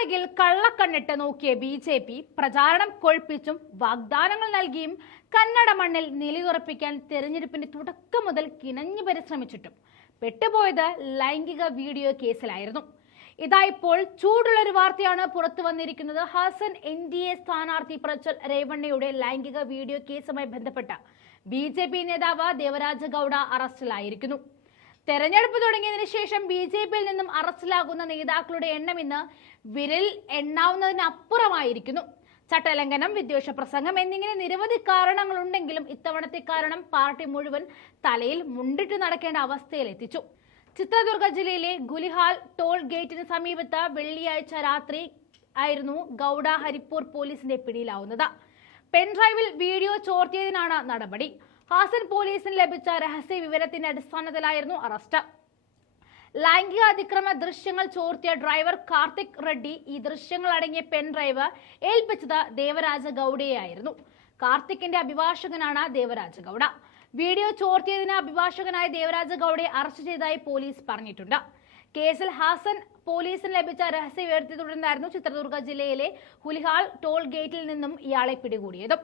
കർണാടകയിൽ കള്ളക്കണ്ണിട്ട് നോക്കിയ ബി ജെ പി പ്രചാരണം കൊഴുപ്പിച്ചും വാഗ്ദാനങ്ങൾ നൽകിയും കന്നഡ മണ്ണിൽ നിലയുറപ്പിക്കാൻ തെരഞ്ഞെടുപ്പിന്റെ തുടക്കം മുതൽ കിണഞ്ഞു പരിശ്രമിച്ചിട്ടും പെട്ടുപോയത് ലൈംഗിക വീഡിയോ കേസിലായിരുന്നു. ഇതാ ഇപ്പോൾ ചൂടുള്ള ഒരു വാർത്തയാണ് പുറത്തു വന്നിരിക്കുന്നത്. ഹാസൻ എൻ ഡി എ സ്ഥാനാർത്ഥി പ്രജ്വൽ രേവണ്ണയുടെ ലൈംഗിക വീഡിയോ കേസുമായി ബന്ധപ്പെട്ട ബി ജെ പി നേതാവ് ദേവരാജ ഗൌഡ അറസ്റ്റിലായിരിക്കുന്നു. തെരഞ്ഞെടുപ്പ് തുടങ്ങിയതിനു ശേഷം ബി ജെ പിയിൽ നിന്നും അറസ്റ്റിലാകുന്ന നേതാക്കളുടെ എണ്ണം ഇന്ന് വിരൽ എണ്ണാവുന്നതിനപ്പുറമായിരിക്കുന്നു. ചട്ടലംഘനം വിദ്വേഷ പ്രസംഗം എന്നിങ്ങനെ നിരവധി കാരണങ്ങളുണ്ടെങ്കിലും ഇത്തവണത്തെ കാരണം പാർട്ടി മുഴുവൻ തലയിൽ മുണ്ടിട്ട് നടക്കേണ്ട അവസ്ഥയിലെത്തിച്ചു. ചിത്രദുർഗ ജില്ലയിലെ ഗുലിഹാൽ ടോൾ ഗേറ്റിന് സമീപത്ത് വെള്ളിയാഴ്ച രാത്രി ആയിരുന്നു ഗൌഡ ഹരിപ്പൂർ പോലീസിന്റെ പിടിയിലാവുന്നത്. പെൻഡ്രൈവിൽ വീഡിയോ ചോർത്തിയതിനാണ് നടപടി. ഹാസൻ പോലീസിന് ലഭിച്ച രഹസ്യ വിവരത്തിന്റെ അടിസ്ഥാനത്തിലായിരുന്നു അറസ്റ്റ്. ലൈംഗിക അതിക്രമ ദൃശ്യങ്ങൾ ചോർത്തിയ ഡ്രൈവർ കാർത്തിക് റെഡ്ഡി ഈ ദൃശ്യങ്ങൾ അടങ്ങിയ പെൻ ഡ്രൈവ് ഏൽപ്പിച്ചത് ദേവരാജ ഗൗഡയായിരുന്നു കാർത്തിക്കിന്റെ അഭിഭാഷകനാണ് ദേവരാജ ഗൗഡ. വീഡിയോ ചോർത്തിയതിന് അഭിഭാഷകനായ ദേവരാജ ഗൗഡയെ അറസ്റ്റ് ചെയ്തതായി പോലീസ് പറഞ്ഞിട്ടുണ്ട്. കേസിൽ ഹാസൻ പോലീസിന് ലഭിച്ച രഹസ്യ വിവരത്തെ തുടർന്നായിരുന്നു ചിത്രദുർഗ ജില്ലയിലെ ഹുലിഹാൾ ടോൾ ഗേറ്റിൽ നിന്നും ഇയാളെ പിടികൂടിയത്.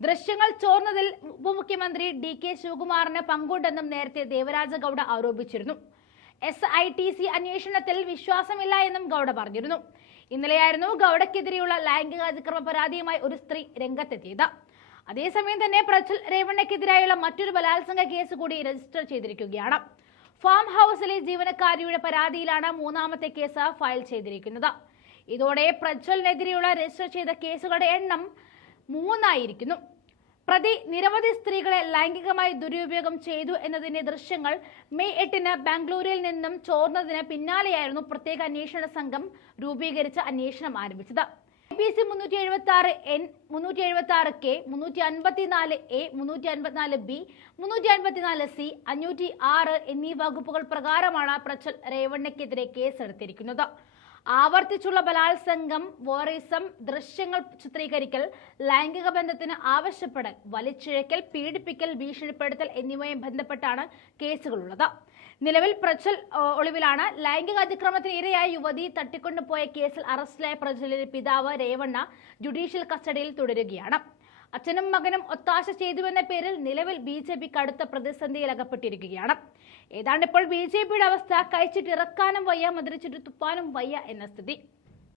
ദൃശ്യങ്ങൾ ചോർന്നതിൽ ഉപമുഖ്യമന്ത്രി ഡി കെ ശിവകുമാറിന് പങ്കുണ്ടെന്നും നേരത്തെ ദേവരാജ ഗൌഡ ആരോപിച്ചിരുന്നു. എസ് ഐ ടി സി അന്വേഷണത്തിൽ വിശ്വാസമില്ല എന്നും ഗൌഡ പറഞ്ഞിരുന്നു. ഇന്നലെയായിരുന്നു ഗൌഡക്കെതിരെയുള്ള ലൈംഗിക അതിക്രമ പരാതിയുമായി ഒരു സ്ത്രീ രംഗത്തെത്തിയത്. അതേസമയം തന്നെ പ്രജ്വൽ രേവണ്ണയ്ക്കെതിരായുള്ള മറ്റൊരു ബലാത്സംഗ കേസ് കൂടി രജിസ്റ്റർ ചെയ്തിരിക്കുകയാണ്. ഫാം ഹൗസിലെ ജീവനക്കാരിയുടെ പരാതിയിലാണ് മൂന്നാമത്തെ കേസ് ഫയൽ ചെയ്തിരിക്കുന്നത്. ഇതോടെ പ്രജ്വലിനെതിരെയുള്ള രജിസ്റ്റർ ചെയ്ത കേസുകളുടെ എണ്ണം മൂന്നായിരിക്കുന്നു. പ്രതി നിരവധി സ്ത്രീകളെ ലൈംഗികമായി ദുരുപയോഗം ചെയ്തു എന്നതിന്റെ ദൃശ്യങ്ങൾ മെയ് എട്ടിന് ബാംഗ്ലൂരിൽ നിന്നും ചോർന്നതിന് പിന്നാലെയായിരുന്നു പ്രത്യേക അന്വേഷണ സംഘം രൂപീകരിച്ച് അന്വേഷണം ആരംഭിച്ചത്. പി സി മുന്നൂറ്റി എഴുപത്തി ആറ് എൻ മുന്നൂറ്റി എഴുപത്തി ആറ് കെ മുന്നൂറ്റി അൻപത്തിനാല് എ മുന്നൂറ്റി അൻപത്തിനാല് ബി മുന്നൂറ്റി അൻപത്തിനാല് സി അഞ്ഞൂറ്റി ആറ് എന്നീ വകുപ്പുകൾ പ്രകാരമാണ് പ്രച്ചൽ രേവണ്ണയ്ക്കെതിരെ കേസെടുത്തിരിക്കുന്നത്. ആവർത്തിച്ചുള്ള ബലാത്സംഗം വോറിസം ദൃശ്യങ്ങൾ ചിത്രീകരിക്കൽ ലൈംഗിക ബന്ധത്തിന് ആവശ്യപ്പെടൽ വലിച്ചിഴക്കൽ പീഡിപ്പിക്കൽ ഭീഷണിപ്പെടുത്തൽ എന്നിവയും ബന്ധപ്പെട്ടാണ് കേസുകളുള്ളത്. നിലവിൽ പ്രജ്വൽ ഒളിവിലാണ്. ലൈംഗിക അതിക്രമത്തിന് ഇരയായ യുവതി തട്ടിക്കൊണ്ടുപോയ കേസിൽ അറസ്റ്റിലായ പ്രജ്വലിന്റെ പിതാവ് രേവണ്ണ ജുഡീഷ്യൽ കസ്റ്റഡിയിൽ തുടരുകയാണ്. അച്ഛനും മകനും ഒത്താശ ചെയ്തുവെന്ന പേരിൽ നിലവിൽ ബി ജെ പി കടുത്ത പ്രതിസന്ധിയിൽ അകപ്പെട്ടിരിക്കുകയാണ്. ഏതാണ്ട് ഇപ്പോൾ ബി ജെ പിയുടെ അവസ്ഥ കഴിച്ചിട്ട് ഇറക്കാനും വയ്യ മധുരിച്ചിട്ട് തുപ്പാനും വയ്യ എന്ന സ്ഥിതി.